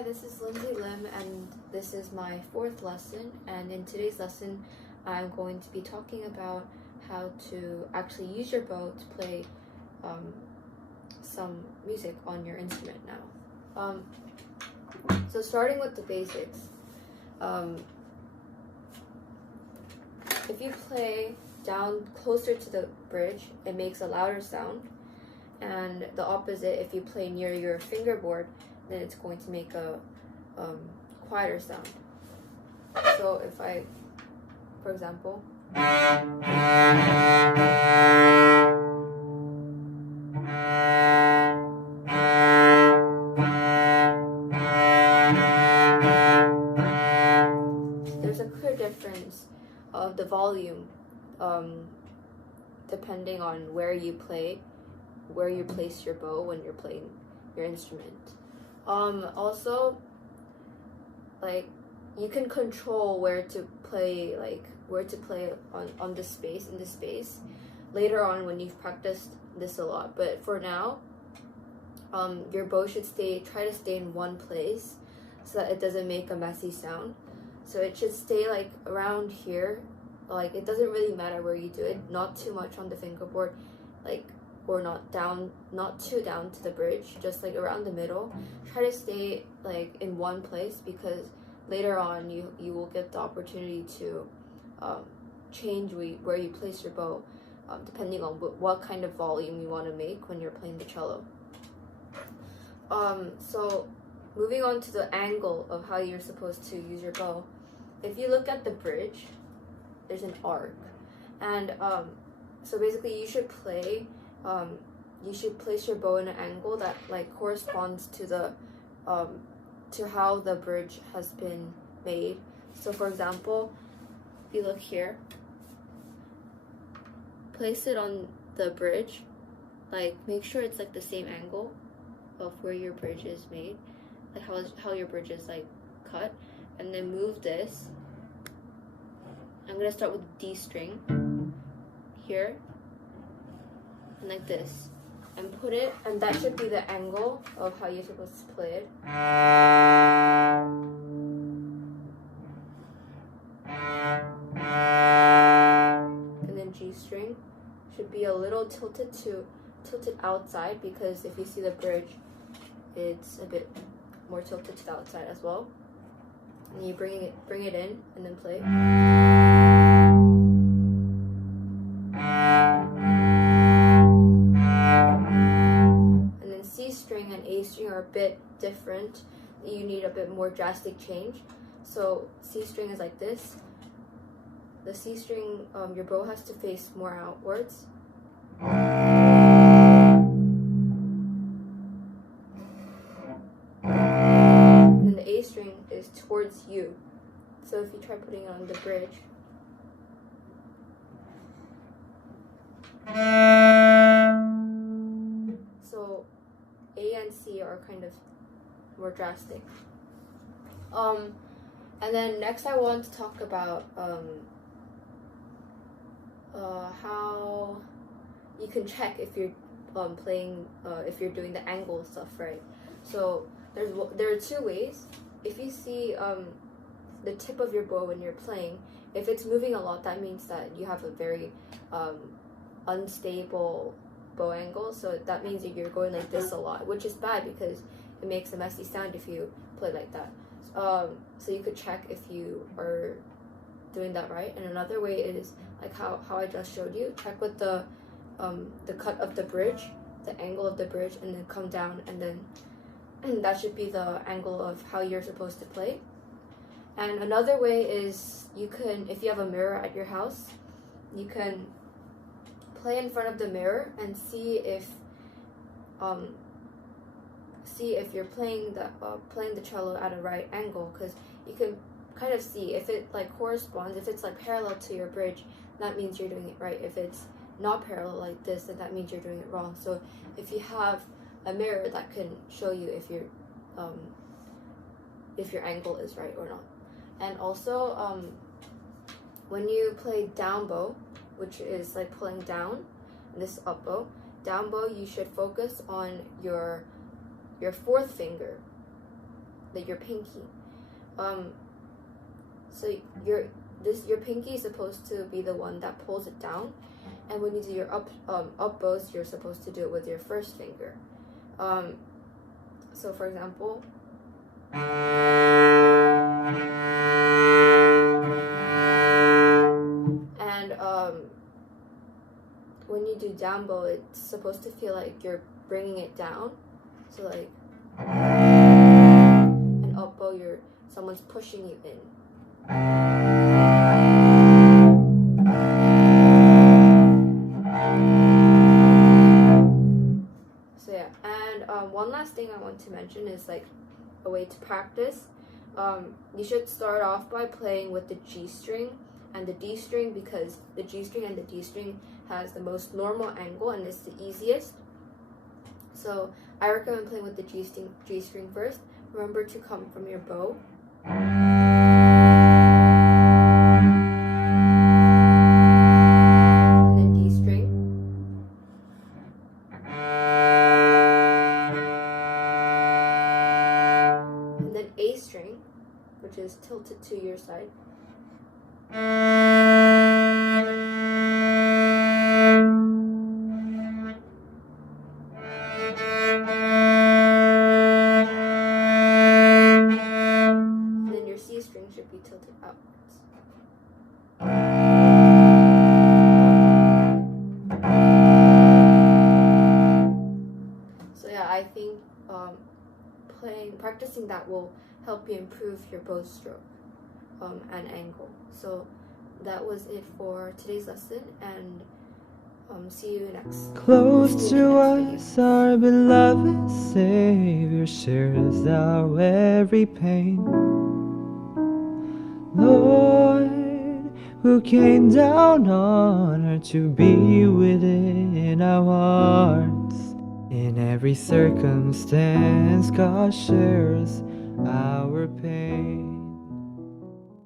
Hi, this is Lindsey Lim, and this is my 4th lesson. And in today's lesson, I'm going to be talking about how to actually use your bow to play some music on your instrument now. So starting with the basics, if you play down closer to the bridge, it makes a louder sound, and the opposite, if you play near your fingerboard, then it's going to make a quieter sound. So if I, for example, there's a clear difference of the volume depending on where you place your bow when you're playing your instrument. Also, like, you can control where to play on this space, in this space, later on when you've practiced this a lot. But for now, your bow should try to stay in one place so that it doesn't make a messy sound. So it should stay like around here. Like, it doesn't really matter where you do it, not too much on the fingerboard, like, or not too down to the bridge, just like around the middle. Try to stay like in one place, because later on you will get the opportunity to change where you place your bow, depending on what kind of volume you want to make when you're playing the cello. So moving on to the angle of how you're supposed to use your bow. If you look at the bridge, there's an arc, and so basically you should place your bow in an angle that like corresponds to the to how the bridge has been made. So for example, if you look here, place it on the bridge, like make sure it's like the same angle of where your bridge is made, like how your bridge is like cut, and then move this. I'm gonna start with D string here, and like this, and put it, and that should be the angle of how you're supposed to play it. And then G string should be a little tilted outside, because if you see the bridge, it's a bit more tilted to the outside as well. And you bring it in and then play. And then C string and A string are a bit different. You need a bit more drastic change. So C string is like this. The C string, your bow has to face more outwards. And then the A string is towards you. So if you try putting it on the bridge, so A and C are kind of more drastic. And then next I want to talk about how you can check if you're if you're doing the angle stuff right. So there are 2 ways. If you see the tip of your bow when you're playing, if it's moving a lot, that means that you have a very unstable bow angle. So that means that you're going like this a lot, which is bad because it makes a messy sound if you play like that. So you could check if you are doing that right. And another way is like how I just showed you. Check with the cut of the bridge, the angle of the bridge, and then come down, and then that should be the angle of how you're supposed to play. And another way is, you can, if you have a mirror at your house, you can play in front of the mirror and see if you're playing the cello at a right angle, because you can kind of see if it like corresponds. If it's like parallel to your bridge, that means you're doing it right. If it's not parallel like this, then that means you're doing it wrong. So if you have a mirror, that can show you if your angle is right or not. And also, when you play down bow, which is like pulling down, this up bow, down bow, you should focus on your 4th finger. your pinky. So your pinky is supposed to be the one that pulls it down, and when you do your up bows, you're supposed to do it with your first finger. So for example, and when you do down bow, it's supposed to feel like you're bringing it down. So like, and up bow, someone's pushing you in. So yeah, and one last thing I want to mention is like a way to practice. You should start off by playing with the G string and the D string, because the G string and the D string has the most normal angle and it's the easiest. So I recommend playing with the G string first. Remember to come from your bow. And then D string. And then A string, which is tilted to your side. Should be tilted outwards. So yeah, I think practicing that will help you improve your bow stroke and angle. So that was it for today's lesson, and see you next. Close to us, our beloved Savior shares our every pain. Lord, who came down on earth to be within our hearts. In every circumstance, God shares our pain.